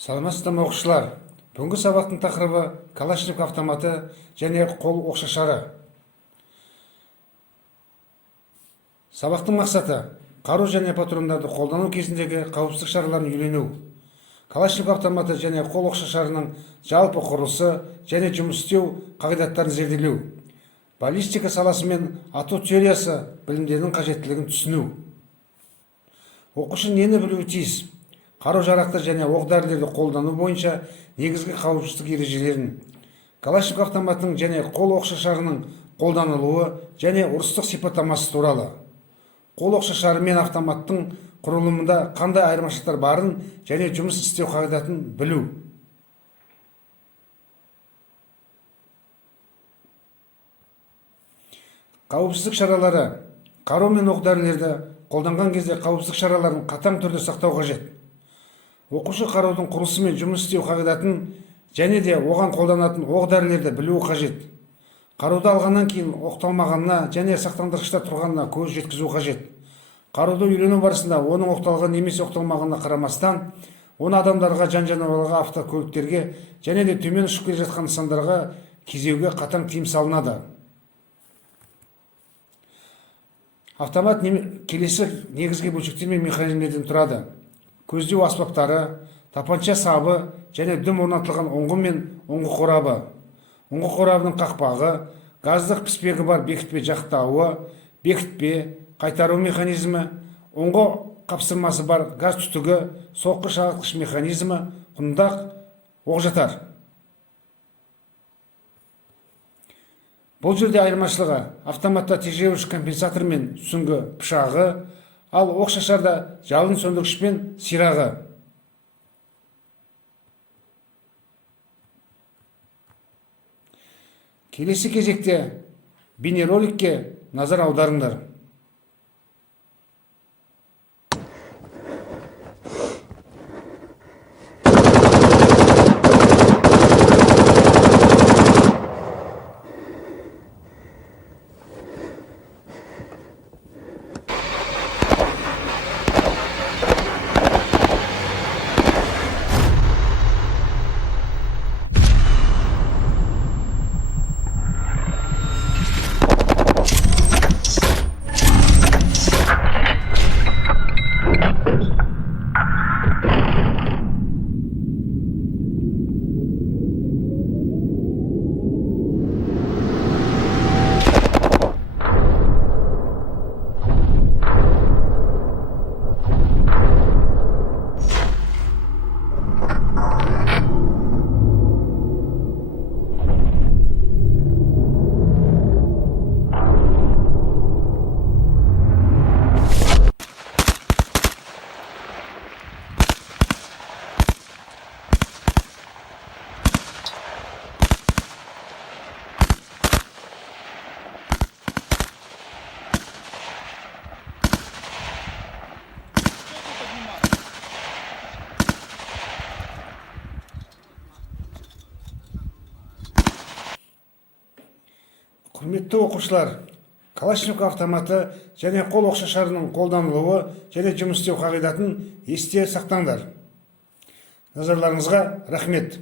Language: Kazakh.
Саламатсыздар ма оқушылар? Бүгінгі сабақтың тақырыбы Калашников автоматы және қол оқшашары. Сабақтың мақсаты қару және патрондарды қолдану кезіндегі қауіпсіздік шараларын үйрену. Калашников автоматы және қол оқшашарының жалпы құрылысы және жұмыс істеу қағидаттарын зерделеу. Баллистика саласы мен ату теориясы білімдерінің қажеттілігін түсіну. Оқушы нені білуі тиіс? Қару-жарақты және оқ-дәрілерді қолдану бойынша негізгі қауіпсіздік ережелерін, Калашников автоматының және қол оқшашарының қолданылуы және ұрыстық сипаттамасы туралы, қол оқшашары мен автоматтың құрылымында қандай айырмашылықтар барын және жұмыс істеу қағидатын білу. Қауіпсіздік шаралары. Қару мен оқ-дәрілерді қолданған кезде қауіпсіздік шараларын қатаң түрде сақтау қажет. Оқушы қарудың құрылысы мен жұмыс істеу қағидатын және де оған қолданатын оқ-дәрілерді білуі қажет. Қаруды алғаннан кейін оқталмағанына және сақтандырғышта тұрғанына көз жеткізу қажет. Қаруды үйрену барысында оның оқталған немесе оқталмағанына қарамастан, оны адамдарға, жан-жануарларға, автокөліктерге және де төмен ұшып келе жатқан нысандарға кезеуге қатаң тыйым салынады. Автомат келесі негізгі бөлшектер мен механизмдерден тұрады. Көздеу аспаптары, тапанша сабы және дүм орнатылған ұңғы мен ұңғы қорабы. Ұңғы қорабының қақпағы, газдық піспегі бар бекітпе жақтауы, бекітпе, қайтару механизмі, ұңғы қапсырмасы бар газ түтігі, соққы шағытқыш механизмі, құндақ, оқжатар. Бұл жерде айырмашылығы автоматта тежеуіш компенсатор мен сүңгі пышағы, ал оқшашарда жалын сөндіргіш пен сирағы. Келесі кезекте бейнероликке назар аударыңдар. Құрметті оқушылар, Калашников автоматы және қол оқшашарының қолданылуы және жұмыс істеу қағидатын есте сақтаңдар. Назарларыңызға рахмет.